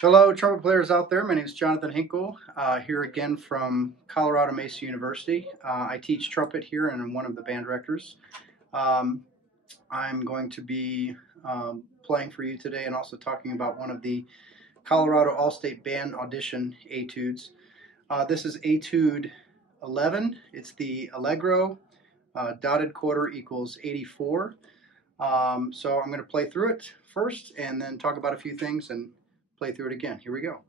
Hello, trumpet players out there. My name is Jonathan Hinkle, here again from Colorado Mesa University. I teach trumpet here and I'm one of the band directors. Um, I'm going to be playing for you today and also talking about one of the Colorado All-State Band Audition Etudes. This is Etude 11. It's the Allegro. Dotted quarter equals 84. So I'm going to play through it first and then talk about a few things and play through it again. Here we go.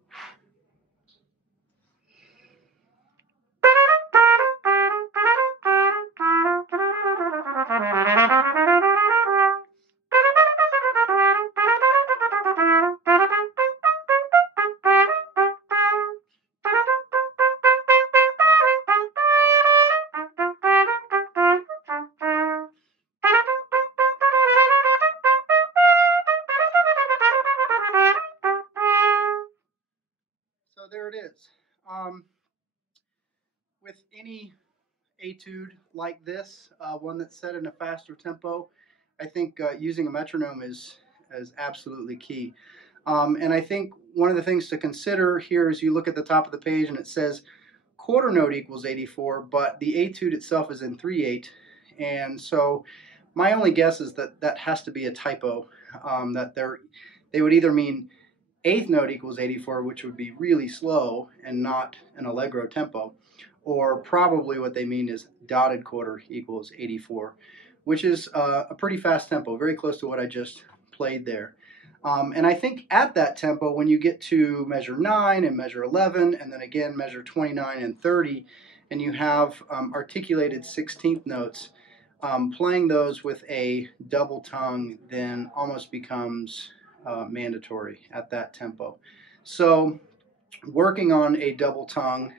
So there it is. With any etude like this, one that's set in a faster tempo, I think using a metronome is absolutely key. And I think one of the things to consider here is you look at the top of the page and it says quarter note equals 84, but the etude itself is in 3/8, and so my only guess is that that has to be a typo. That they would either mean eighth note equals 84, which would be really slow and not an allegro tempo, or probably what they mean is dotted quarter equals 84, which is a pretty fast tempo, very close to what I just played there. And I think at that tempo, when you get to measure 9 and measure 11, and then again measure 29 and 30, and you have articulated 16th notes, playing those with a double tongue then almost becomes mandatory at that tempo. So working on a double tongue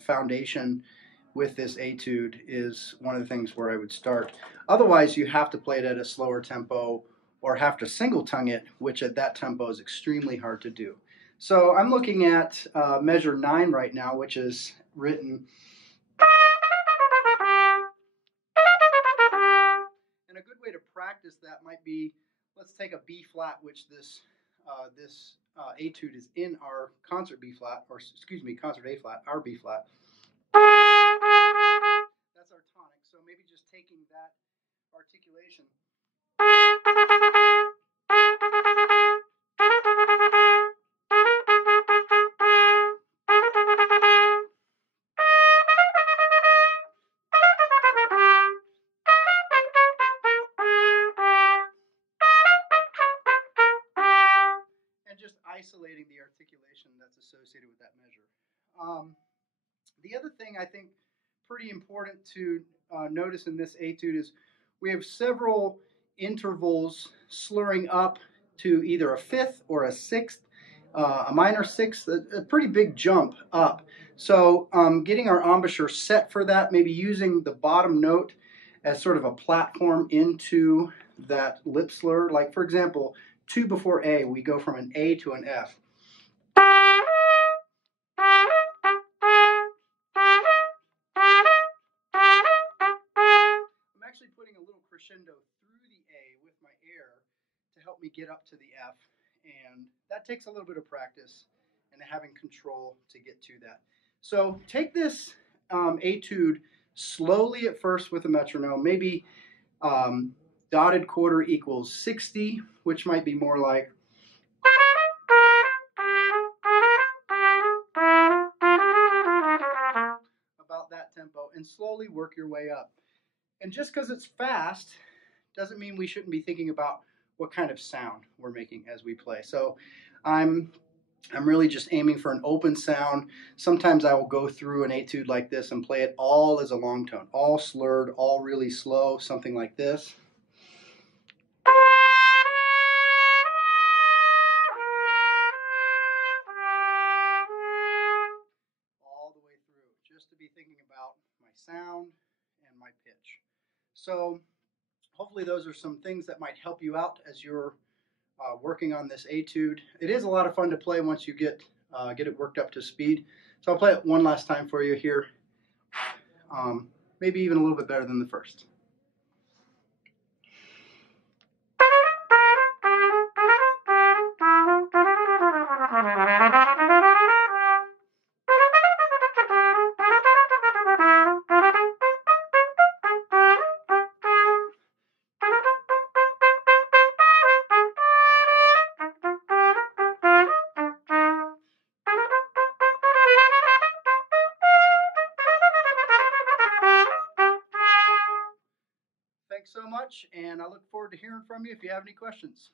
foundation with this etude is one of the things where I would start. Otherwise, you have to play it at a slower tempo or have to single tongue it, which at that tempo is extremely hard to do. So I'm looking at measure 9 right now, which is written. And a good way to practice that might be, let's take a B flat, which this etude is in our concert B flat, or excuse me, concert A flat, our B flat. That's our tonic. So maybe just taking that articulation. And just isolating the articulation that's associated with that measure. The other thing I think pretty important to notice in this etude is we have several intervals slurring up to either a fifth or a sixth, a minor sixth, a pretty big jump up. So getting our embouchure set for that, maybe using the bottom note as sort of a platform into that lip slur. Like for example, 2 before A, we go from an A to an F. Actually putting a little crescendo through the A with my air to help me get up to the F, and that takes a little bit of practice and having control to get to that. So take this etude slowly at first with a metronome, maybe dotted quarter equals 60, which might be more like about that tempo, and slowly work your way up. And just because it's fast doesn't mean we shouldn't be thinking about what kind of sound we're making as we play. So I'm really just aiming for an open sound. Sometimes I will go through an etude like this and play it all as a long tone, all slurred, all really slow, something like this. All the way through, just to be thinking about my sound and my pitch. So hopefully those are some things that might help you out as you're working on this etude. It is a lot of fun to play once you get it worked up to speed. So I'll play it one last time for you here, maybe even a little bit better than the first. much, and I look forward to hearing from you if you have any questions.